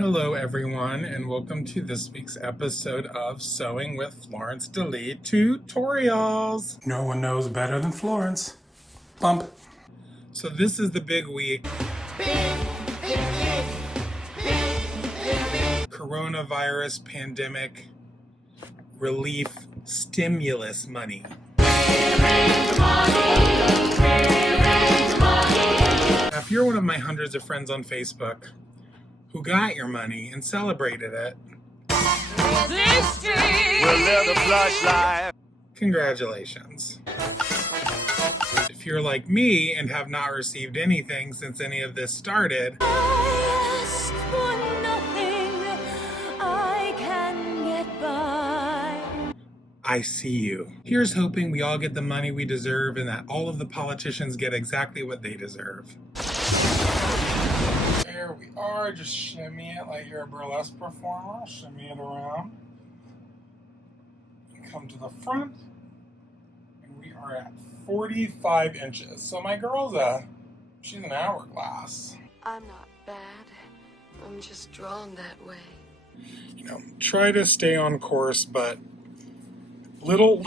Hello everyone, and welcome to this week's episode of Sewing with Florence Delete Tutorials. No one knows better than Florence. Bump. So this is the big week. Coronavirus pandemic relief stimulus money. Now, if you're one of my hundreds of friends on Facebook who got your money and celebrated it, congratulations. If you're like me and have not received anything since any of this started, I ask for nothing, I can get by. I see you. Here's hoping we all get the money we deserve and that all of the politicians get exactly what they deserve. There we are, just shimmy it like you're a burlesque performer. Shimmy it around. And come to the front. And we are at 45 inches. So my girl's she's an hourglass. I'm not bad. I'm just drawn that way. You know, try to stay on course, but little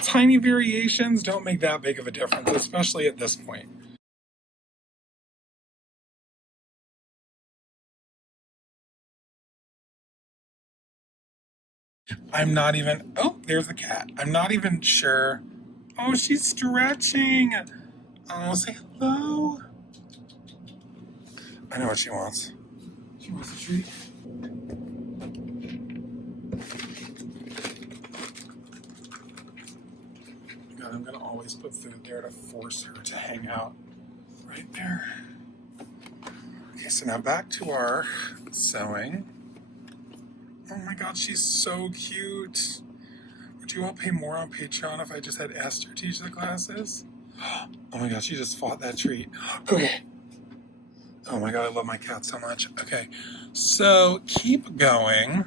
tiny variations don't make that big of a difference, especially at this point. Oh, there's the cat. I'm not even sure. Oh, she's stretching. Oh, say hello. I know what she wants. She wants a treat. God, I'm gonna always put food there to force her to hang out. Right there. Okay, so now back to our sewing. Oh my God, she's so cute. Would you all pay more on Patreon if I just had Esther teach the classes? Oh my God, she just fought that treat. Okay. Oh my God, I love my cat so much. Okay, so keep going.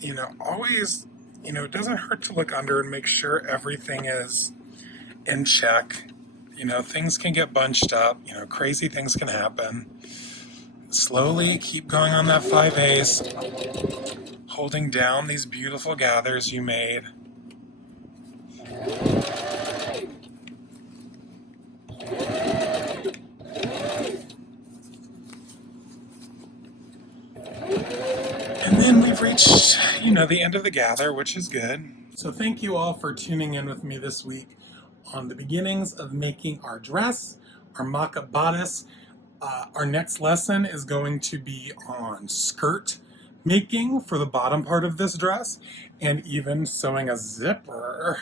You know, always, it doesn't hurt to look under and make sure everything is in check. Things can get bunched up. Crazy things can happen. Slowly keep going on that 5/8, holding down these beautiful gathers you made. And then we've reached, the end of the gather, which is good. So thank you all for tuning in with me this week on the beginnings of making our dress, our mock-up bodice. Our next lesson is going to be on skirt making for the bottom part of this dress and even sewing a zipper.